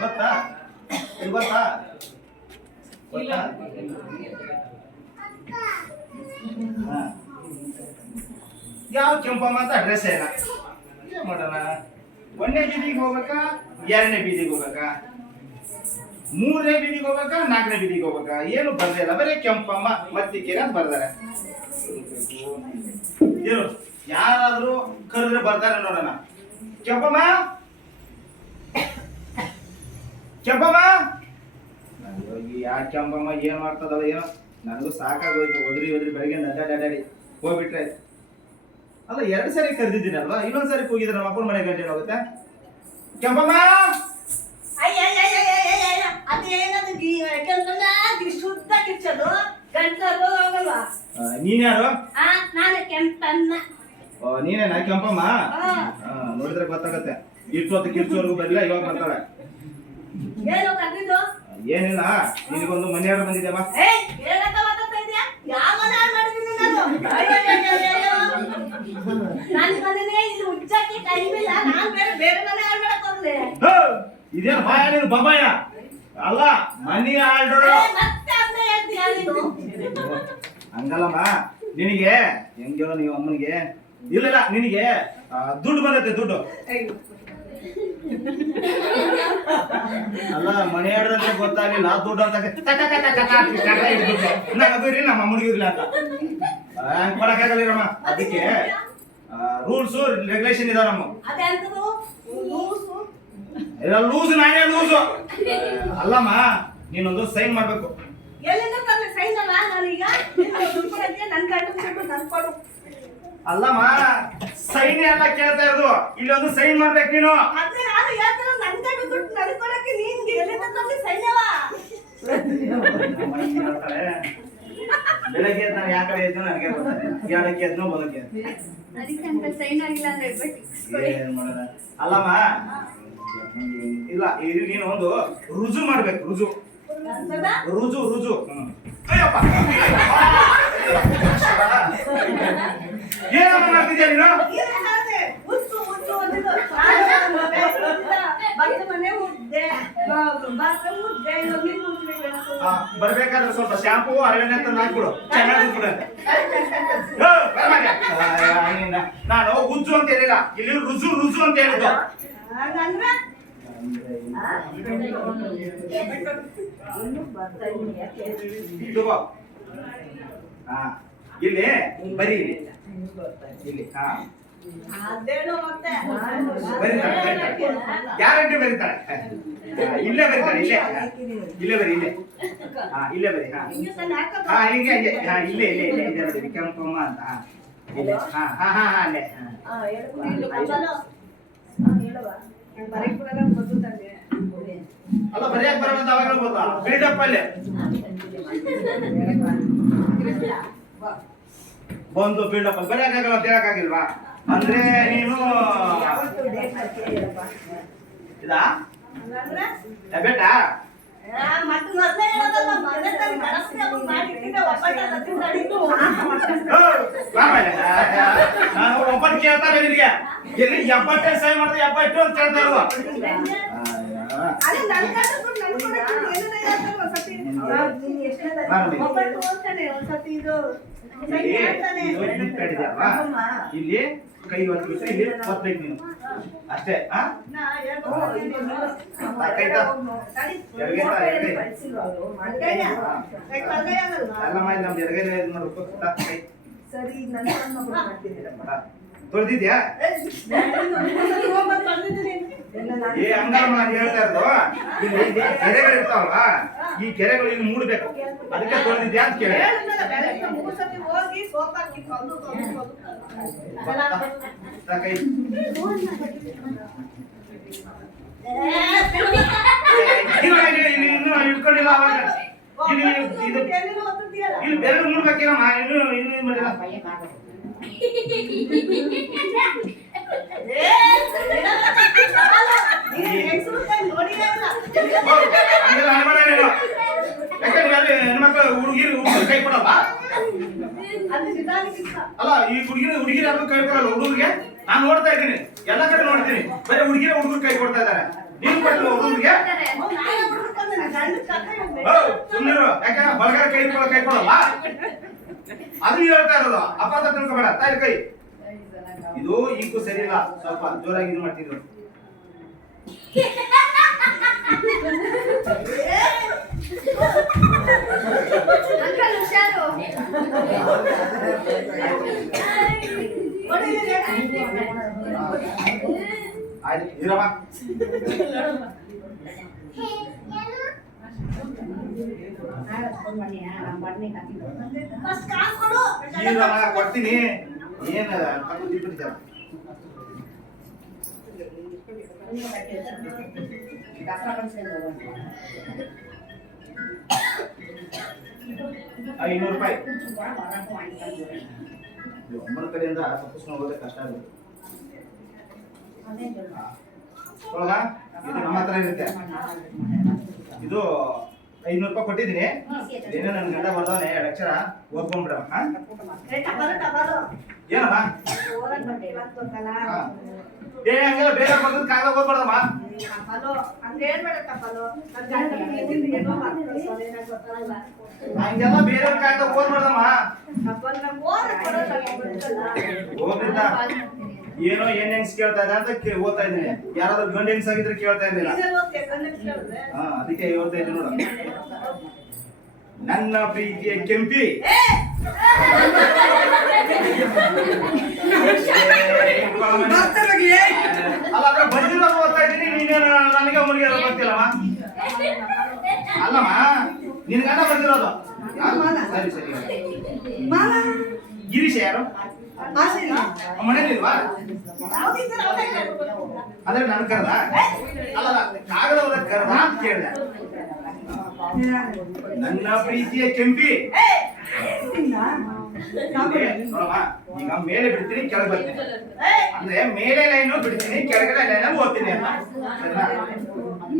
ಗೊತ್ತಾ ಇದು ಗೊತ್ತಾ ಗೊತ್ತಾ ಯಾವ ಕೆಂಪಮ್ಮ ಅಂತ ಅಡ್ರೆಸ್ ಇಲ್ಲ ಏನ್ ಮಾಡೋಣ ಒಂದನೇ ಬೀದಿಗೆ ಹೋಗ್ಬೇಕಾ ಎರಡನೇ ಬೀದಿಗೆ ಹೋಗ್ಬೇಕಾ ಮೂರನೇ ಬೀದಿಗೆ ಹೋಗ್ಬೇಕಾ ನಾಲ್ಕನೇ ಬೀದಿಗೆ ಹೋಗ್ಬೇಕಾ ಏನು ಬರ್ದಿಲ್ಲ ಬರೀ ಕೆಂಪಮ್ಮ ಮತ್ತಿಕ್ಕೇನೆ ಅಂತ ಬರ್ದಾರೆ ಏನು ಯಾರಾದ್ರೂ ಕರೆದ್ರೆ ಬರ್ತಾರೆ ನೋಡೋಣ ಕೆಂಪಮ್ಮ ಕೆಂಪಮ್ಮ ಯಾ ಕೆಂಪಮ್ಮ ಏನ್ ಮಾಡ್ತದಲ್ಲ ಏನೋ ನನಗೂ ಸಾಕಾಗೋಯ್ತು ಒದ್ರಿ ಬೆಳಗ್ಗೆ ಅಡ್ಡಾಡಿ ಹೋಗ್ಬಿಟ್ರೆ ಅಲ್ಲ 2 ಸಾರಿ ಕರೆದಿದ್ದೀನಿ ಅಲ್ವಾ ಇನ್ನೊಂದ್ಸಾರಿ ಹೋಗಿದ್ರೆ ನಮ್ಮ ಅಪ್ಪನ ಮನೆ ಗಂಟೆ ಹೋಗುತ್ತೆ ಕೆಂಪಮ್ಮ ನೀನ್ಯಾರು ನೀನೇನಾ ಕೆಂಪಮ್ಮ ನೋಡಿದ್ರೆ ಗೊತ್ತಾಗತ್ತೆ ಇಷ್ಟೊತ್ತು ಕಿರ್ಚೋರ್ಗು ಬರಲಿಲ್ಲ ಇವಾಗ ಬರ್ತಾಳೆ ಏನಿಲ್ಲ ನಿನಗೊಂದು ಮನೆ ಆರ್ಡರ್ ಬಂದಿದೆ ಬಾ ಇದೇನು ಬಾಯ ನೀನು ಬಬ್ಬಾಯ ಅಲ್ಲ ಮನಿ ಆರ್ಡರ್ ಹಂಗಲ್ಲಮ್ಮ ನಿನಗೆ ಹೆಂಗೇಳೋ ನೀವು ಅಮ್ಮನಿಗೆ ಇಲ್ಲ ನಿನಗೆ ದುಡ್ಡು ಬಂದೈತೆ ದುಡ್ಡು ಅಲ್ಲ ಮನೆ ಆರ್ಡರ್ ಅಂತ ಗೊತ್ತಾಗಲಿಲ್ಲ ದುಡ್ಡು ಅಂತ ನಂಗೆ ನಮ್ಮ ಅಮ್ಮನಿಗೆ ಇರ್ಲಿಲ್ಲ ಅಂತ ಕೊಡಕ್ಕಾಗಲಿರಮ್ಮ ಅದಕ್ಕೆ ರೂಲ್ಸ್ ರೆಗ್ಯುಲೇಷನ್ ಇದಾವ ನಮ್ಮ ಲೂಸ್ ನಾನೇ ಲೂಸು ಅಲ್ಲಮ್ಮ ನೀನೊಂದು ಸೈನ್ ಮಾಡ್ಬೇಕು ಅಲ್ಲಮ್ಮ ಸೈನ್ ಎಲ್ಲ ಕೇಳ್ತಾ ಇರೋದು ಇಲ್ಲಿ ಒಂದು ಸೈನ್ ಮಾಡ್ಬೇಕು ನೀನು ಬೆಳಗ್ಗೆ ನಾನು ಯಾವ ಕಡೆ ಇದ್ದು ನನಗೆ ಎರಡಕ್ಕೆ ಎದ್ನೋ ಬದಕ್ಕೆ ಅಲ್ಲಮ್ಮ ಇಲ್ಲ ಇದು ನೀನು ಒಂದು ರುಜು ಮಾಡ್ಬೇಕು ರುಜು ರುಜು ರುಜು ಅಯ್ಯಪ್ಪ ಏನಮ್ಮ ಮಾಡ್ತಿದ್ಯಾ ನೀನು ಬರ್ಬೇಕಾದ್ರೆ ಸ್ವಲ್ಪ ಶಾಂಪೂ ಅರವಣೆ ಅಂತ ಹಾಕ್ಬಿಡು ಚೆನ್ನಾಗಿ ನಾನು ಉಜ್ಜು ಅಂತ ಹೇಳಿಲ್ಲ ಇಲ್ಲಿ ರುಜು ರುಜು ಅಂತ ಹೇಳಿದ್ದು ಇಲ್ಲಿ ಬರೀ ಇಲ್ಲಿ ಗ್ಯಾರಂಟಿ ಬರೀತಾಳೆ ಇಲ್ಲೇ ಬರೀತಾಳೆ ಇಲ್ಲೇ ಬರೀ ಇಲ್ಲೇ ಇಲ್ಲೇ ಬರೀ ಹಿಂಗೆ ಇಲ್ಲೇ ಇಲ್ಲೇ ಇಲ್ಲೇ ಇದೆ ನೋಡಿ ಕೆಂಪಮ್ಮ ಅಂತ ಇಲ್ಲೇ ಅಲ್ಲೇ ಅಲ್ಲ ಬರೆಯಕ್ ಬರೋಣ ಅವಾಗ ಗೊತ್ತಾ ಬಿಲ್ಡಪ್ ಅಲ್ಲೇ ಬಂದು ಬಿಲ್ಡಪ್ ಬರೆಯಕ್ಕಾಗಲ್ಲ ಅಂತ ಹೇಳಕ್ಕಾಗಿಲ್ವಾ ಅಂದ್ರೆ ನೀನು ಇದಾ ಬೇಟಾ ನಾನು ಒಬ್ಬಟ್ಟು ಕೇಳ್ತಾರೆ ನಿನಗೆ ಎಲ್ಲಿ 70 ಸೈ ಮಾಡಿದ್ರೆ 70 ಅಂತ ಹೇಳ್ತಾ ಇರುವ ಇಲ್ಲಿ ಕೈ ಹೊತ್ತು ಇಲ್ಲಿ ಹೊತ್ಬೇಕು ನೀನು ಅಷ್ಟೇ ನಮ್ದು ಎಡಗೈ ತೊಳೆದಿದ್ಯಾ ಹಂಗಲ್ಲ ನಾನು ಹೇಳ್ತಾ ಇರೋದು ಇಲ್ಲಿ ಕೆರೆಗಳು ಇರ್ತಾವಲ್ಲ ಈ ಕೆರೆಗಳು ಇಲ್ಲಿ ಮೂಡಬೇಕು ಅದಕ್ಕೆ ತೊಳೆದಿದ್ಯಾ ಅಂತ ಕೇಳಿ ಇನ್ನು ಇಟ್ಕೊಂಡಿಲ್ಲ ಅವಾಗ ಇಲ್ಲಿ ಬೆರಳು ಮೂಡ್ಬೇಕೇನಮ್ಮ ಇನ್ನು ಮಾಡಿಲ್ಲ ಹುಡುಗಿರು ಕೈ ಕೊಡಲ್ಲ ಅಲ್ಲ ಈ ಹುಡುಗಿರು ಯಾರು ಕೈ ಕೊಡಲ್ಲ ಹುಡುಗರಿಗೆ ನಾನು ನೋಡ್ತಾ ಇದ್ದೀನಿ ಎಲ್ಲ ಕಡೆ ನೋಡ್ತೀನಿ ಬರೀ ಹುಡುಗಿರ ಹುಡುಗರು ಕೈ ಕೊಡ್ತಾ ಇದ್ದಾರೆ ನೀನು ಕೊಡ್ತೀವಿ ಹುಡುಗರಿಗೆ ಸುಮ್ಮನಿರು. ಯಾಕೆ ಬಳಗಾರ ಕೈ ಕೊಡಲ್ಲ ಅದು ಹೇಳ್ತಾ ಇರೋದು. ಅಪಾರ್ಥ ತಿಳ್ಕೊಬೇಡ. ತಾಯಿ ಕೈ ಇದು ಈಗೂ ಸರಿ ಇಲ್ಲ. ಸ್ವಲ್ಪ ಜೋರಾಗಿ ಇದು ಮಾಡ್ತಿದ್ರು. ಆಯ್ತು ಇರಮ್ಮ. ಕೊಡ್ತೀನಿ. ಏನ್ ₹500 ಅಮ್ಮನ ಕಡೆಯಿಂದ ತಪ್ಪಿಸ್ಕೊಂಡು ಹೋಗೋದೇ ಕಷ್ಟ ಆಗುತ್ತೆ. ಇದು ನಮ್ಮ ಹತ್ರ ಇರುತ್ತೆ. ಇದು ₹500 ಕೊಟ್ಟಿದ್ದೀನಿ. ಏನೇ ನನ್ನ ಗಂಡ ಬರ್ದವನೆ 2 ಅಕ್ಷರ ಓದ್ಕೊಂಡ್ಬಿಡ. ಏನಮ್ಮ ಹಂಗೆಲ್ಲ ಬೇರೆ ಬರ್ದದ್ ಕಾಗದ ಓದ್ಬಾರ್ದಮ್ಮ. ಹಂಗೆಲ್ಲ ಬೇರೆ ಕಾಗದ ಓದ್ಬಾರ್ದಮ್ಮ. ಓದಿದ್ದ ಏನೋ ಏನ್ ಹೆಂಗ್ಸ್ ಕೇಳ್ತಾ ಇದೆ ಅಂತ ಓದ್ತಾ ಇದ್ದೀನಿ. ಯಾರಾದ್ರೂ ಗಂಡ ಹೆಂಗ್ಸ್ ಆಗಿದ್ರೆ ಕೇಳ್ತಾ ಇದ್ದಿಲ್ಲ. ಅದಕ್ಕೆ ಓದ್ತಾ ಇದ್ದೀನಿ ನೋಡ. ನನ್ನ ಪ್ರೀತಿಯ ಕೆಂಪಿ ಅಲ್ಲ ಅದ್ರ ಬಂದಿರೋದು ಓದ್ತಾ ಇದ್ದೀನಿ. ನೀನೇನು ನನಗೆ ಮುನಿಗೆ ಗೊತ್ತಿಲ್ಲಮ್ಮ. ಅಲ್ಲಮ್ಮ ನಿನ್ ಗಂಡ ಬಂದಿರೋದು. ಸರಿ ಸರಿ. ಗಿರೀಶ ಯಾರು ಮನೇಲಿಲ್ವಾ? ಅದೇ ನನ್ ಕರ್ದ ಅಲ್ಲ ಕಾಗದ ಕರ್ದ ಅಂತ ಕೇಳಿದೆ. ನನ್ನ ಪ್ರೀತಿಯ ಕೆಂಪಿ ನೋಡಮ್ಮ, ಈಗ ಮೇಲೆ ಬಿಡ್ತೀನಿ ಕೆಳಗೆ ಬರ್ತೀನಿ. ಅಂದ್ರೆ ಮೇಲೆ ಲೈನು ಬಿಡ್ತೀನಿ, ಕೆಳಗಡೆ ಲೈನ್ ಓದ್ತೀನಿ ಅಂತ.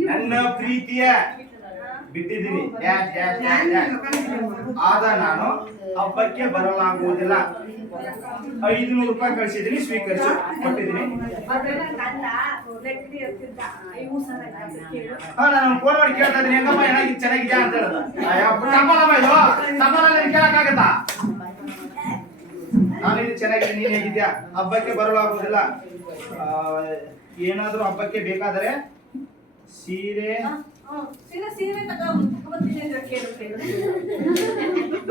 ನನ್ನ ಪ್ರೀತಿಯ ಬಿಟ್ಟಿದ್ದೀನಿ ಆದ ನಾನು ಹಬ್ಬಕ್ಕೆ ಬರಲಾಗುವುದಿಲ್ಲ. ₹500 ಕಳಿಸಿದ್ದೀನಿ, ಸ್ವೀಕರಿಸು ಕೊಟ್ಟಿದ್ದೀನಿ. ನಾನು ಫೋನ್ ಮಾಡಿ ಕೇಳ್ತಾ ಇದ್ದೀನಿ, ಹೆಂಗಮ್ಮ ಚೆನ್ನಾಗಿದ್ಯಾ ಅಂತ ಹೇಳೋದು. ಸಂಬಳಮ್ಮ ಇದು ಸಂಬಳ ಕೇಳಕ್ಕಾಗತ್ತಾ? ನಾನಿದು ಚೆನ್ನಾಗಿದೆ, ನೀನ್ ಹೇಗಿದ್ಯಾ? ಹಬ್ಬಕ್ಕೆ ಬರಲಾಗುವುದಿಲ್ಲ. ಏನಾದ್ರೂ ಹಬ್ಬಕ್ಕೆ ಬೇಕಾದರೆ ಸೀರೆ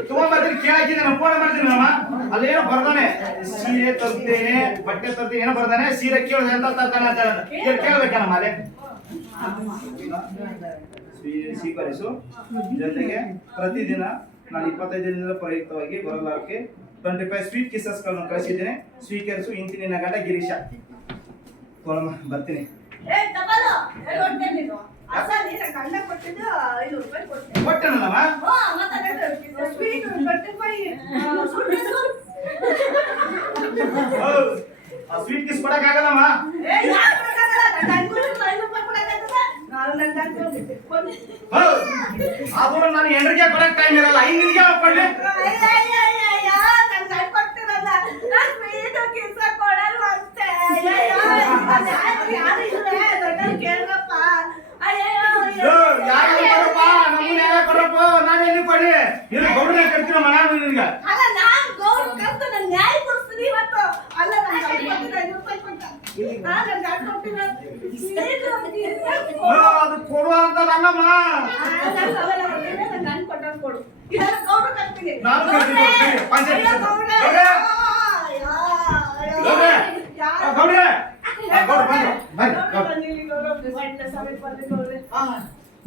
ತಗೊಂಡ್ಬರ್ತೀನಿ. ಕೇಳಾಕಿ ನಾನು ಫೋನ್ ಮಾಡ್ತೀನಿ ನಮ್ಮ. ಅಲ್ಲೇನೋ ಬರ್ದಾನೆ ಸೀರೆ ತರ್ತೇನೆ, ಬಟ್ಟೆ ತರ್ತೇನೆ, ಏನೋ ಬರ್ದಾನೆ. ಸೀರೆ ಕೇಳಿದೆ ಅಂತ ತರ್ತಾನೆ ಅಂತ ಕೇಳ್ಬೇಕಮ್ಮ. ಅಲ್ಲೇ ಸ್ವೀಕರಿಸು. ಜೊತೆಗೆ ಪ್ರತಿದಿನ ನಾನು 25 ದಿನದ ಪ್ರಯುಕ್ತವಾಗಿ ಬರಲಾರಕ್ಕೆ 25 ಸ್ವೀಟ್ ಕಿಸಸ್ ಗಳನ್ನು ಕಳಿಸಿದ್ದೇನೆ. ಸ್ವೀಕರಿಸು. ಇಂತಿ ನಿನ್ನ ಗಂಡ ಗಿರೀಶ. ತೋಳಮ್ಮ ಬರ್ತೀನಿ. ಕೊಟ್ಟೆನಲ್ಲಮ್ಮ ಸ್ವೀಟ್ ಕಿಸ್ ಕೊಡಕ್ಕಾಗಲ್ಲಮ್ಮ. ಅದು ನಾನು ಎಂಡ್ರಿಗೆ ಕೊಡಕ್ ಟೈಮ್ ಇರಲ್ಲ. 5 ನಿಮಿಷ ಕೊಡ್ಲಿ. ನಾನು ಎಲ್ಲಿ ಕೊಡ್ಲಿ? ಇದು ಗೌಡನ ಕರ್ತೀರ ಮನ ನಿನ್ಗೆ. ಅದು ಕೊಡುವ ಅಂತ ಅಲ್ಲಮ್ಮ.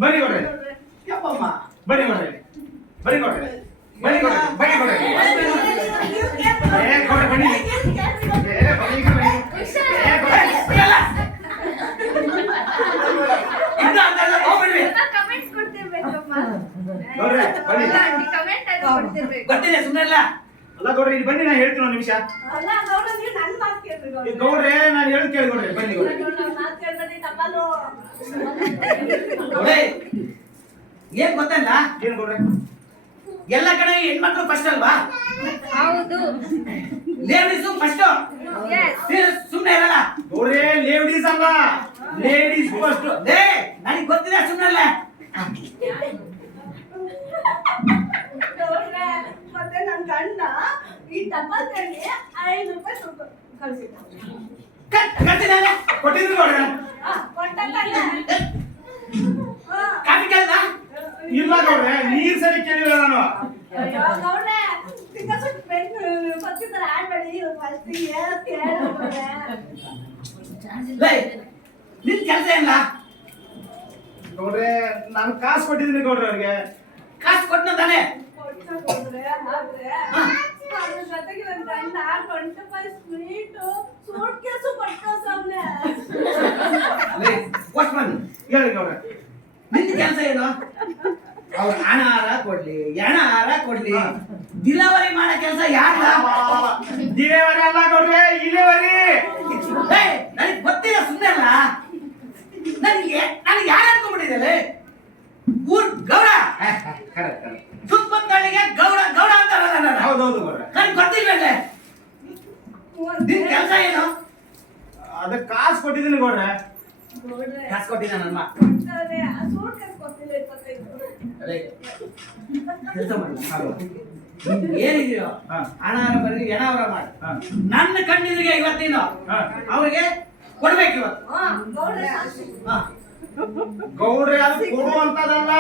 ಬನ್ನಿ ಕೊಡ್ರಿ ಯಪ್ಪಮ್ಮ. ಬನ್ನಿ ಕೊಡ್ರಿ ಬನ್ನಿ ಕೊಡ್ರಿ ಬನ್ನಿ ಕೊಡ್ರಿ ಬನ್ನಿ ಕೊಡ್ರಿ. ಕೊಡ್ರಿ ಬನ್ನಿ. ಅಲ್ಲ ಗೌಡ್ರೆ ಇಲ್ಲಿ ಬನ್ನಿ, ನಾನು ಹೇಳ್ತೀನಿ ಒಂದು ನಿಮಿಷ. ಗೌಡ್ರೆ ನಾನು ಹೇಳಿ ಕೇಳಿ ಗೌಡ್ರೆ ಬನ್ನಿ. ಏನ್ ಗೊತ್ತಲ್ಲ, ಏನ್ ಗೌಡ್ರೆ? ಎಲ್ಲ ಕಡೆ ಹೆಣ್ಮಕ್ಳು ಫಸ್ಟ್ ಅಲ್ವಾ? ಹೌದು. Ladies first. ಸುಮ್ಮನೆ ಇರಲ್ಲ ಗೌಡ್ರೆ. ಲೇಡೀಸ್ ಅಲ್ಲ, ಲೇಡೀಸ್ ಫಸ್ಟ್. ಲೇ ನನಗೆ ಗೊತ್ತಿದೆ ಸುಮ್ಮನಲ್ಲ. ನೋಡ್ರೆ, ಮತ್ತೆ ನನ್ ಗಂಡ ಈ ಟಪಾಲ್ಕಲ್ಲಿ 5 ರೂಪಾಯಿ ಕಳ್ಸಿದ್ದ. ಕಟ್ಟಿದಾನೆ ಕೊಟ್ಟಿದ್ರು ನೋಡ್ರೆ. ಕೊಟ್ಟ ತಾನೆ? ಕಾಫಿ ಕೇಳ್ದ? ಇಲ್ಲ ನೋಡ್ರೆ, ನೀರ್ ಸರಿ ಕೇಳಿಲ್ಲ ನಾನು. ಅಯ್ಯೋ ನೋಡ್ರೆ, ಸಿಕ್ಕಾಪಟ್ಟೆ ಬೆನ್ನು ಬರ್ತಿದ್ದಾರೆ ಆಡ್ಬೇಡಿ, ಫಸ್ಟ್ ಕೇಳು ನೋಡ್ರೆ. ಲೇ ನಿನ್ ಕೆಲಸ ಏನಿಲ್ಲ? ನೋಡ್ರೆ ನಾನು ಕಾಸು ಕೊಟ್ಟಿದ್ದೀನಿ ನೋಡ್ರಿ ಅವ್ರಿಗೆ. ಕಾಸು ಕೊಟ್ಟನ ತಾನೆ? ಕೊಟ್ಟ ನೋಡ್ರೆ, ಆದ್ರೆ ಅದ್ರ ಜೊತೆಗೆ ನನ್ ಗಂಡ 20 ರೂಪಾಯಿ ಸ್ವೀಟು ಸೂಟ್ ಕೇಸು ಕೊಟ್ಟ ಸಾಮ್ನೆ. ಲೇ ವಾಚ್ ಮಾಡಿ ಹೇಳಿ ನೋಡ್ರೆ. ನಿನ್ ಕೆಲಸ ಏನು? ಅವ್ರ ಹಣಾರ ಕೊಡ್ಲಿ ಎಣಾರ ಕೊಡ್ಲಿ, ಡಿಲಿವರಿ ಮಾಡೋ ಕೆಲಸ ಯಾರ್ದ? ದಿನೇವರಿ ಅಲ್ಲ ನೋಡ್ರೆ, ಇಲ್ಲಿವರಿ. ನನಗೆ ಗೊತ್ತಿಲ್ಲ ಸುಮ್ಮನೆ ಅಲ್ಲ. ನನಗೆ ಯಾರು ಅನ್ಕೊಂಡ್ಬಿಟ್ಟಿದ್ದಾರೆ? ಊರ್ ಗೌಡ ಸುತ್ತಮುತ್ತಲಿಗೆ ಗೌಡ ಗೌಡ ಅಂತಾರಲ್ಲ ನಾನು. ಹೌದೌದು ನೋಡ್ರೆ. ನನಗೆ ಗೊತ್ತಿಲ್ವೇ? ನಿನ್ ಕೆಲಸ ಏನು? ಅದಕ್ಕೆ ಕಾಸು ಕೊಟ್ಟಿದ್ದೀನಿ ನೋಡ್ರೆ. ನೋಡ್ರೆ, ಕಾಸು ಕೊಟ್ಟಿದ್ದ ನನ್ನ ಕೊಡ್ತಾರೆ, ಆ ಸೂಟ್ ಕೇಸ್ ಕೊಟ್ಟಿಲ್ಲ 25 ಕೆಲಸ ಮಾಡಿ ಹಲೋ. ಏನಿದೆಯೋ ಹಾ. ಹಣಾರ ಬರಲಿ ಎಣಾವರ ಮಾಡಿ ಹಾ. ನನ್ನ ಕಣ್ಣಿದ್ರಿಗೆ ಇವತ್ತೇನು ಹಾ. ಅವ್ರಿಗೆ ಕೊಡ್ಬೇಕು ಇವತ್ತು. ಹಾ, ನೋಡ್ರೆ ಸಾಕ್ಷಿ. ಹಾ. ಗೌಡ್ರೆ ಅದು ಕೊಡುವಂತದಲ್ಲ.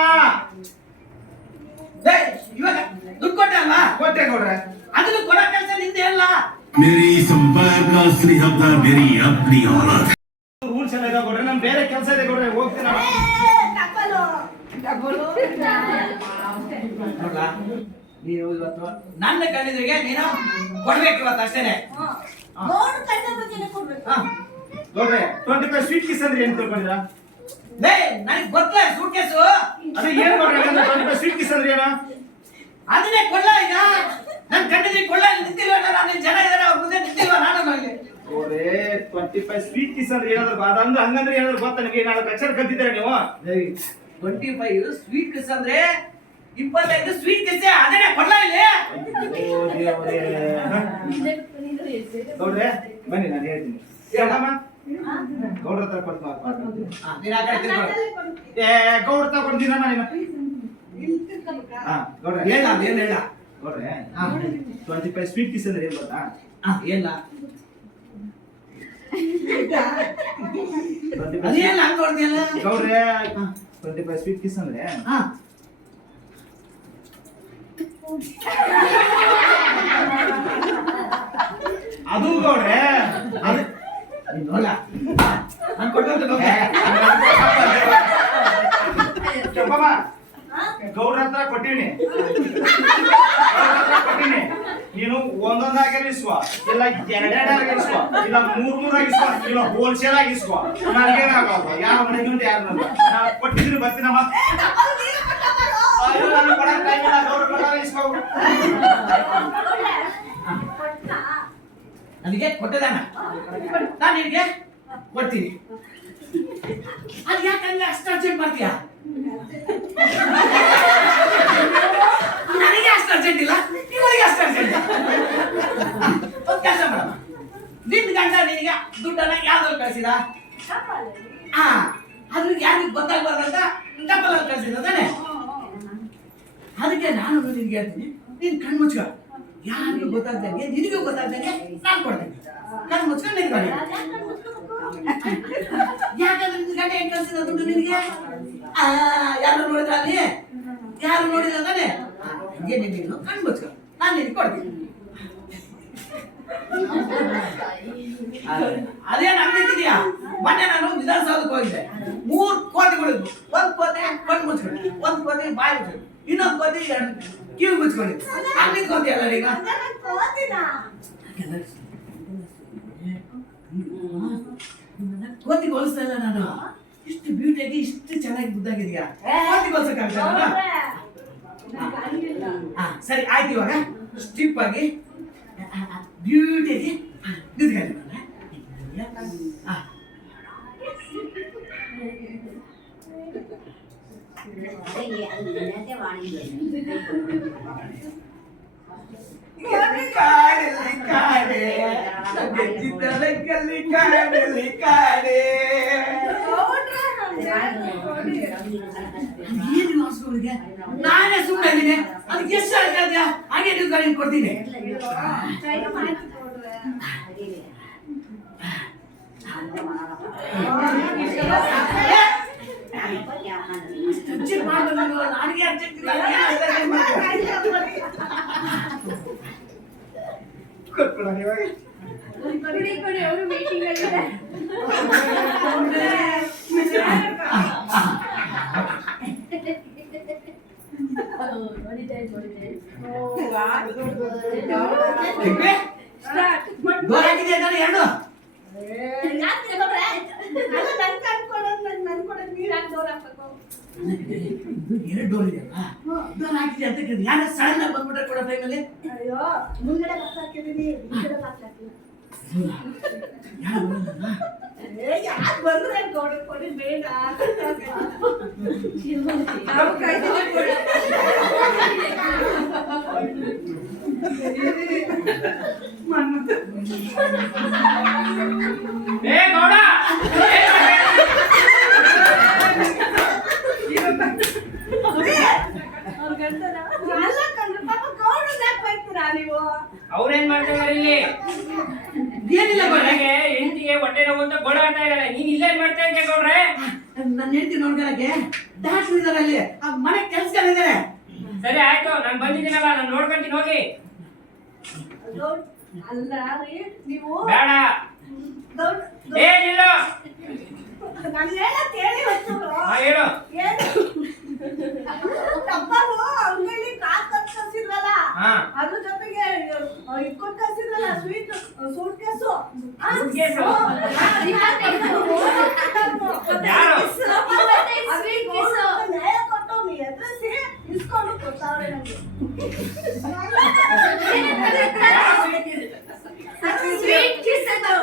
ಲೇ, ಇವಾಗ ದುಡ್ಡು ಕೊಟ್ಟೆ ಅಲ್ವಾ? ಕೊಟ್ಟೆ ಗೌಡ್ರೆ. ಅದನ್ನು ಕೊಡೋ ಕೆಲಸ ನಿಂದೆ ಅಲ್ಲ. मेरी संपर्क का असली हफ्ता मेरी अपनी औलाद। ರೂಲ್ಸ್ ಎಲ್ಲ ಇದೆ ಗೌಡ್ರೆ, ನಮ್ ಬೇರೆ ಕೆಲಸ ಇದೆ ಗೌಡ್ರೆ, ಹೋಗ್ತೀನಿ ನಾನು. ಟಕ್ಕಲು. ನೋಡ್ಲಾ, ನೀನು ಇವತ್ತು ನನ್ನ ಕಣ್ಣಿದ್ರಿಗೆ ನೀನು ಕೊಡ್ಬೇಕು ಇವತ್ತು ಅಷ್ಟೇನೆ. ಹಾ. ಹಾ. ನೋಡು ಕಣ್ಣ ಬಗ್ಗೆನೇ ಕೊಡ್ಬೇಕು. ಹಾ. ಗೌಡ್ರೆ 25 ಸ್ವೀಟ್ ಕಿಸ್ ಅಂದ್ರೆ ಏನ್ ತಿಳ್ಕೊಂಡಿರಾ? ಲೇ ನನಗೆ ಗೊತ್ತಲ್ಲ ಸೂಟ್ ಕೇಸು. ಅದೇ ಏನ್ ಗೌಡ್ರೆ, 25 ಸ್ವೀಟ್ ಕಿಸ್ ಅಂದ್ರೆ ಏನು? ಅದನ್ನೇ ಕೊಡ್ಲ ಈಗ. ನನ್ನ ಕಣ್ಣಿದ್ರಿಗೆ ಕೊಡ್ಲ ನಿಂತಿಲ್ವ? ನಾನು ಜನ ಇದಾರೆ ಅವ್ರ ಮುಂದೆ ನಿಂತಿಲ್ವ? ನಾನು ಅಲ್ಲಿ ಗೌಡ್ರೆ 25 ಸ್ವೀಟ್ ಕಿಸ್ ಅಂದ್ರೆ ಏನಾದ್ರು ಅದಂದ್ರೆ ಹಂಗಂದ್ರೆ ಏನಾದ್ರು ಗೊತ್ತಾ ನಿಮಗೆ? ನಾಳೆ ಕಚೇರಿ ಕಲ್ತಿದ್ದೀರಾ ನೀವು? 25 ಸ್ವೀಟ್ ಕಿಸ್ ಅಂದ್ರೆ 25 ಸ್ವೀಟ್ ಕಿಸ್. ಅದನ್ನೇ ಕೊಡ್ಲ ಇಲ್ಲಿ. ಓ ದೇವರೇ. ಗೌಡ್ರೆ ಬನ್ನಿ ನಾನು ಹೇಳ್ತೀನಿ. ಹೇಳಮ್ಮ, ಗೌಡ್ರ ಹತ್ರ ಕೊಡ್ತಾ ನೀನು ಆ ಕಡೆ ತಿರ್ಕೊಳ್ಳು. ಗೌಡ್ರ ಹತ್ರ ಕೊಡ್ತೀನ ನಾನು. ಇಲ್ಲಿ ತಿರ್ಕೊಬೇಕಾ? ಹಾ ಗೌಡ್ರೆ ಹೇಳ ಏನ್ ಹೇಳ? ಗೌಡ್ರೆ ಹಾ. 25 ಸ್ವೀಟ್ ಕಿಸ್ ಅಂದ್ರೆ ಏನ್ ಗೊತ್ತಾ? ಏನ 25 ಅದೇನ ಹಂಗ ನೋಡ್ತೀಯಲ್ಲ? ಗೌಡ್ರೆ 25 ಸ್ವೀಟ್ ಕಿಸ್ ಅಂದ್ರೆ ಹಾ. ಅದು ಗೌಡ್ರೆ ಅದು ನೀನ್ ನೋಡ್ಲ? ನಾನ್ ಕೊಟ್ಟಂತ ಹೋಗಿ. ಕೆಂಪಮ್ಮ, ಹಾ? ಗೌಡ್ರ ಹತ್ರ ಕೊಟ್ಟಿನಿ. ನೀನು ಒಂದೊಂದಾಗಿ ಇಸ್ಕೋ, ಇಲ್ಲ ಎರಡೆರಡಾಗಿ ಇಸ್ಕೋ, ಇಲ್ಲ ಮೂರಾಗಿ ಇಸ್ಕೋ, ಇಲ್ಲ ಹೋಲ್ಸೇಲ್ ಆಗಿ ಇಸ್ಕೋ. ನನಗೇನಾಗಲ್ಲ, ಯಾರ ಮನೆಗೆ ಅಂತ ಯಾರು ನಾನು ಕೊಟ್ಟಿದ್ದೀನಿ. ಬರ್ತೀನಮ್ಮ. ಟಪಾಲು ನೀನು ಕೊಟ್ಟ ಬಾರೋ. ಅಯ್ಯೋ, ನಾನು ಕೊಡಕ್ಕೆ time ಇಲ್ಲ, ಗೌಡ್ರ ಕೊಟ್ಟಾರೆ ಇಸ್ಕೋ. ನೋಡ್ರೆ, ಕೊಟ್ಟ. ನನಗೆ ಕೊಟ್ಟದಾನ ನಾನು ನಿನಗೆ ಕೊಡ್ತೀನಿ. ಅದು ಯಾಕಂದ್ರೆ ಅಷ್ಟು ಅರ್ಜೆಂಟ್ ಮಾಡ್ತೀಯ? ನನಗೆ ಅಷ್ಟು ಅರ್ಜೆಂಟ್ ಇಲ್ಲ, ಇವರಿಗೆ ಅಷ್ಟು ಅರ್ಜೆಂಟ್. ಒಂದು ಕೆಲಸ ಮಾಡಮ್ಮ, ನಿನ್ನ ಗಂಡ ನಿನಗೆ ದುಡ್ಡನ್ನ ಯಾವ್ದ್ರಲ್ಲಿ ಕಳಿಸಿದ? ಟಪಾಲಲ್ಲಿ. ಹಾ, ಅದು ಯಾರಿಗೂ ಗೊತ್ತಾಗ್ಬಾರ್ದಂತ ಟಪ್ಪಲಲ್ಲಿ ಕಳಿಸಿದ ತಾನೆ? ಅದಕ್ಕೆ ನಾನು ನಿನ್ಗೆ ಹೇಳ್ತೀನಿ, ನೀನ್ ಕಣ್ಣು ಮುಚ್ಕೊ. ಯಾರಿಗೂ ಗೊತ್ತಾಗ್ದಂಗೆ ನಿನಗೂ ಗೊತ್ತಾಗ್ದಂಗೆ ನಾನು ಕೊಡ್ತೀನಿ. ಕಣ್ಣು ಮುಚ್ಕೊಂಡು ನಿಂತ್ಕೊಳ್ಳಿ. ಯಾಕಂದ್ರೆ ನಿನ್ ಗಂಡ ಹೆಂಗ್ ಕಳ್ಸಿದ ದುಡ್ಡು ನಿನಗೆ? ಯಾರು ನೋಡಿದ್ರ ಅಲ್ಲಿ? ಯಾರು ನೋಡಿಲ್ಲ ತಾನೆ? ಹಂಗೆ ನೀನು ಕಣ್ಣು ಮುಚ್ಕೊ, ನಾನು ನಿನಗೆ ಕೊಡ್ತೀನಿ. ಅದೇನು ಅಂದಿದ್ಯಾ? ಮೊನ್ನೆ ನಾನು ವಿಧಾನಸೌಧಕ್ಕೆ ಹೋಗಿದ್ದೆ. 3 ಕೋತಿಗಳಿದ್ವು. ಒಂದು ಕೋತಿ ಕಣ್ಣು ಮುಚ್ಕೊಂಡು, ಒಂದು ಕೋತಿ ಬಾಯಿ ಮುಚ್ಕೊಂಡು, ಇನ್ನೊಂದು ಕೋತಿ ಕಿವಿ ಮುಚ್ಕೊಂಡಿದ್ದು. ಅಲ್ಲಿ ಕೋತಿಯಲ್ಲ ಈಗ. ಅದನ್ನ ಕೋತಿನ. ಕೋತಿ ಹೋಲಿಸ್ತಾ ಇಲ್ಲ ನಾನು. ಇಷ್ಟು ಬ್ಯೂಟಿಯಾಗಿ ಇಷ್ಟು ಚೆನ್ನಾಗಿ ಮುದ್ದಾಗಿದ್ಯಾ? ಕೋತಿ ಹೋಲ್ಸಕ್ಕಾಗ್ತದ? ನೋಡ್ರೆ, ನಂಗ್ ಹಂಗಿಲ್ಲ. ಸರಿ ಆಯ್ತು. ಇವಾಗ ಸ್ಟಿಪ್ ಆಗಿ ಬ್ಯೂಟಿಯಾಗಿ ನಿಂತ್ಕೊಳ್ಳಿ. ಕಾಡಲ್ಲಿ ಕಾಡೆ, ಗೆದ್ದಿದ್ದಲೆ ಕಲ್ಲಿ ಕಾಡಲ್ಲಿ ಕಾಡೆ. ಏನು ವಾಸ್ಗಳಿಗೆ ನಾನೇ ಸುಮ್ಮನೆ ಇದ್ದೀನಿ ಅದಕ್ಕೆ ಎಷ್ಟು ಹೇಳ್ತೀಯ ಹಾಗೆ ನೀವು ಗಾಡಿ ಕೊಡ್ತೀನಿ ಟೈಮ್ ಆಯ್ತು ನೋಡ್ರೆ ಚಿಕ್ಕ ಮಾಡೋದು ನನಗೆ ಅರ್ಜೆಂಟ್ ಕೊಟ್ಬಿಡೋಣ ಇವಾಗ. ಕೊಡಿ ಅವರು ಮೀಟಿಂಗ್ ಅಲ್ಲಿ ಡೋರ್ ಹಾಕಿದೆ ನಾನು ಎರಡು ಎರಡು ಡೋರ್ ಇದೆ ಡೋರ್ ಹಾಕಿದೆ ಅಂತ ಕೇಳಿದೆ ಯಾರು ಸಡನ್ ಆಗಿ ಬಂದ್ಬಿಟ್ರೆ ಕೊಡೋ ಟೈಮಲ್ಲಿ ಅಯ್ಯೋ ಮುಂದ್ಗಡೆ ಬಾಕ್ಸ್ ಹಾಕಿದೀನಿ ಮುಂದ್ಗಡೆ ಬಾಕ್ಸ್ ಹಾಕಿಲ್ಲ ಯಾರು ಬರಲ್ಲ ಯಾರು ಬಂದ್ರೆ ಕೊಡಿ ಬೇಡ ಏ ಗೌಡ ಅವ್ರ ಗಂಟನ ಅಲ್ಲ ಕಣ್ರು ಪಾಪ ಗೌಡ್ರು ಯಾಕೆ ಬೈತೀರಾ ನೀವು ಅವ್ರೇನ್ ಮಾಡ್ತಾ ಇದಾರೆ ಇಲ್ಲಿ ಏನಿಲ್ಲ ಗೌಡ್ರೆ ಮನೆಗೆ ಹೆಂಡತಿಗೆ ಹೊಟ್ಟೆ ನೋವು ಅಂತ ಗೋಳಾಡ್ತಾ ಇದಾರೆ ನೀನ್ ಇಲ್ಲೇನ್ ಮಾಡ್ತಾ ಇದ್ದೆ ಗೌಡ್ರೆ ನನ್ನ ಹೆಂಡತಿ ನೋಡ್ಕೊಳಕ್ಕೆ ಡಾಕ್ಟರ್ ಇದಾರೆ ಅಲ್ಲಿ ಆ ಮನೆ ಕೆಲ್ಸಗಳಿದ್ದಾರೆ ಸರಿ ಆಯ್ತು ನಾನ್ ಬಂದಿದ್ದೀನಲ್ಲ ನಾನು ನೋಡ್ಕೊಂತೀನಿ ಹೋಗಿ ಗೌಡ್ ಅಲ್ಲ ರೀ ನೀವು ಬೇಡ ಗೌಡ್ ಏ ನಿಲ್ಲು ನಾನು ಹೇಳ ಕೇಳಿ ಹೊತ್ತರು ಹಾ ಹೇಳು ಏನು ಟಪ್ಪರು ಅಂಗಡಿ ಕಾರ್ ಕಳ್ಸಿದ್ರಲ್ಲ ಹಾ ಅದ್ರ ಜೊತೆಗೆ ಇಟ್ಕೊಂಡು ಕಳ್ಸಿದ್ರಲ್ಲ ಸೂಟ್ ಕೇಸು Suitcase? ಯಾರು ಯಾರು? ನ್ಯಾಯ ಕೊಟ್ಟು ನೀ ಎದುರಿಸಿ ಇಸ್ಕೊಂಡು ಕೊಡ್ತಾವ್ರೆ ನಂಗೆ Sweet kiss ಅದು.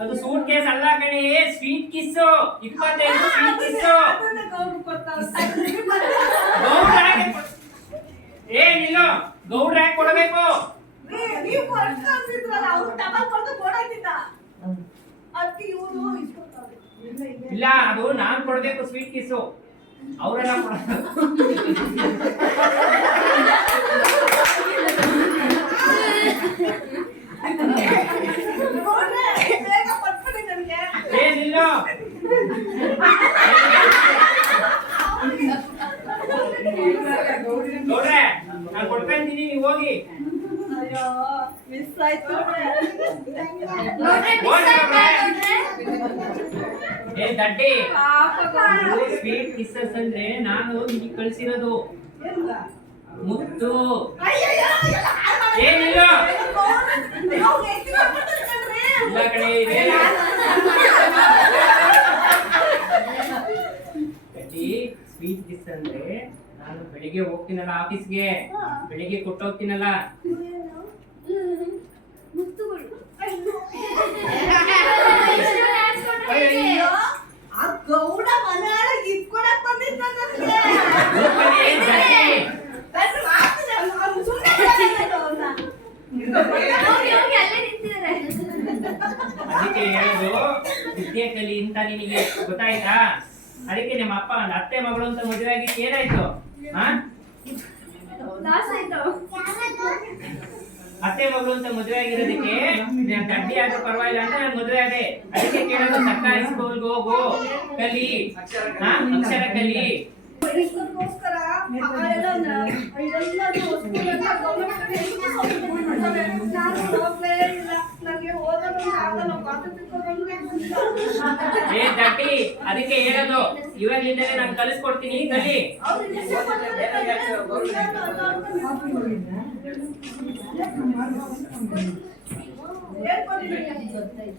ಅದು ಸೂಟ್ ಕೇಸ್ ಅಲ್ಲ ಕಣಿ ಸ್ವೀಟ್ ಕಿಸ್ಸು 25 ಸ್ವೀಟ್ ಕಿಸ್ಸು ಅದನ್ನ ಗೌಡ್ರು ಕೊಡ್ತಾವ್ರೆ ಗೌಡ್ರ ಏ ನಿಲ್ಲು ಗೌಡ್ರ ಯಾಕೆ ಕೊಡಬೇಕು ನೀವು ಕೊಟ್ಟು ಕಳ್ಸಿದ್ರಲ್ಲ ಅವ್ರು ಟಬಲ್ ಕೊಟ್ಟು ಕೊಡೋದಿಲ್ಲ ಅದಕ್ಕೆ ಇವರು ಇಸ್ಕೊಡ್ತಾವ್ರೆ ಇಲ್ಲ ಅದು ನಾನ್ ಕೊಡ್ಬೇಕು ಸ್ವೀಟ್ ಕಿಸ್ಸು ಅವರೆಲ್ಲ ಕೊಡೋದು ನೋಡ್ರೆ ಬೇಗ ಕೊಟ್ಬಿಡಿ ನನಗೆ ಏ ನಿಲ್ಲು ಗೌಡ್ರೆ ನಾನು ಕೊಡ್ಕೊಂತೀನಿ ನೀವು ಹೋಗಿ ಅಯ್ಯೋ ಮಿಸ್ ಆಯ್ತು ನೋಡ್ರೆ ಹೋಗಿ miss ಗೌಡ್ರೆ. ಆಯ್ತಾ ಏ ದಡ್ಡಿ ಪಾಪ ಗೌಡ್ರು. ಸ್ವೀಟ್ ಕಿಸ್ಸಸ್ ಅಂದ್ರೆ ನಾನು ನಿಮಗೆ ಕಳ್ಸಿರೋದು ಏನ್ಗ? ಮುತ್ತು ಅಯ್ಯಯ್ಯೋ, ಎಲ್ಲ ಹಾಳ್ ಮಾಡಿ- ಏನಿಲ್ಲ ಅಯ್ಯೋ, ಗೌಡ್ರು, ಅವ್ರು ಎತ್ತಿ ಹಾಕ್ಬಿಟ್ರು ಕಣ್ರೀ. ಇಲ್ಲ ಕಣೆ ಇದೆ ದಡ್ಡಿ ಸ್ವೀಟ್ ಕಿಸ್ ಅಂದ್ರೆ ನಾನು ಬೆಳಿಗ್ಗೆ ಹೋಗ್ತೀನಲ್ಲ ಆಫೀಸ್ಗೆ ಬೆಳಿಗ್ಗೆ ಕೊಟ್ಟೋಗ್ತೀನಲ್ಲ ಮುತ್ತುಗಳು ಅಯ್ಯೋ, ಆ ಗೌಡ ಮನೆಯೊಳಗೆ ಇಟ್ಕೊಳಕ್ ಬಂದಿದ್ದ ನನಗೆ. ಹೋಗ್ಬನ್ನಿ, ದಡ್ಡಿ. ನಾನು ಮಾಡ್ತೀನಿ, ಅವ್ನು ಸುಮ್ನೆ ಕೇಳಿದ್ರು ಅವ್ನ. ಹೋಗಿ ಹೋಗಿ ಅಲ್ಲೇ ನಿಂತಿದ್ದಾರೆ ಅದಕ್ಕೆ ಹೇಳೋದು ವಿದ್ಯೆ ಕಲಿ ಅಂತ ನಿನಗೆ ಗೊತ್ತಾಯ್ತಾ ಅದಕ್ಕೆ ನಿಮ್ಮ ಅಪ್ಪ ಅತ್ತೆ ಮಗಳು ಅಂತ ಮದುವೆ ಆಗಿದ್ದು ಏನಾಯ್ತು ಹಾ ದಾಸ ಆಯ್ತು ಅತ್ತೆ ಮಗಳು ಅಂತ ಮದುವೆ ಆಗಿರೋದಕ್ಕೆ ನಾನು ಗಡ್ಡಿ ಆದ್ರೂ ಪರವಾಗಿಲ್ಲ ಅಂತ ನಾನು ಮದುವೆ ಆದೆ ಅದಕ್ಕೆ ಕೇಳೋದು ಸರ್ಕಾರಿ ಸ್ಕೂಲ್ಗೆ ಹೋಗು ಕಲಿ ಹಾ ಅಕ್ಷರ ಕಲಿ ಇದಕ್ಕೋಸ್ಕರ ಇದೆಲ್ಲ ವಸ್ತುಗಳನ್ನ ಗೌರ್ಮೆಂಟ್ ಕೊಡ್ತಾರೆ. ನಾನು ಹೋಗ್ಲೇ ಇಲ್ಲ. ನನಗೆ ಓದೋದು ಆಗಲ್ಲ. ಪಾಠ ತಿಳ್ಕೊಳ್ಳೋದು ಇಲ್ಲ. ಏ ದಡ್ಡಿ ಅದಕ್ಕೆ ಹೇಳೋದು ಇವಾಗ್ಲಿಂದಲೇ ನಾನು ಕಲಿಸ್ಕೊಡ್ತೀನಿ ಕಲಿ ಅವ್ರು ಇಂಜೆಕ್ಷನ್ ಕೊಡ್ತಾರೆ. ಹೇಳ್ಕೊಟ್ಟಿದ್ದೀನಿ.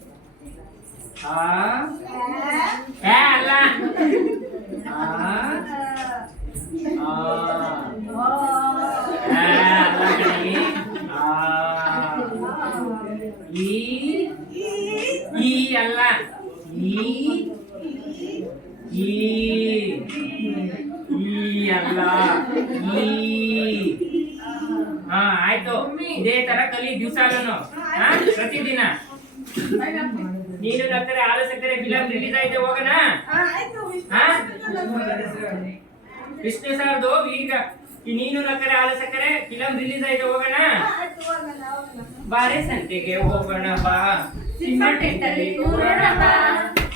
ಆ ಏ ಅಲ್ಲ ಆ ಆ ಅಲ್ಲ ಕಣೆ. ಆ ಈ ಅಲ್ಲ ಈ ಅಲ್ಲ ಈ ಹಾ ಆಯ್ತು ಇದೇ ತರ ಕಲಿ ದಿವಸ ಪ್ರತಿದಿನ ನೀನು ನಕ್ಕರೆ ಹಾಲು ಸಕ್ಕರೆ ಫಿಲಂ ರಿಲೀಸ್ ಆಯ್ತು ಹೋಗೋಣ. ಆಯ್ತು ಹಾ? ವಿಷ್ಣು ಸರ್ದು ಈಗ ಈ ನೀನು ನಕ್ಕರೆ ಹಾಲು ಸಕ್ಕರೆ ಫಿಲಂ ರಿಲೀಸ್ ಆಯ್ತು ಹೋಗೋಣ. ಆಯ್ತು ಹೋಗೋಣ. ಬಾರೆ ಸಂತೆಗೆ ಹೋಗೋಣ ಬಾ, ಸಿನಿಮಾ ಟೆಂಟಲ್ಲಿ ಕೂರೋಣ ಬಾ,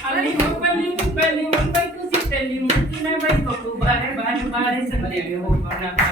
ಅಲ್ಲಿ ಒಬ್ಬಲ್ಲಿ ಒಬ್ಬಲ್ಲಿ ಒಂದ್ ಬೈಕು ಸಿಟ್ಟಲ್ಲಿ ಮುಚ್ಚಿನ ಬೈಕು, ಬಾರೆ ಬಾರೆ ಬಾರೆ ಸಂತೆಗೆ ಹೋಗೋಣ ಬಾ.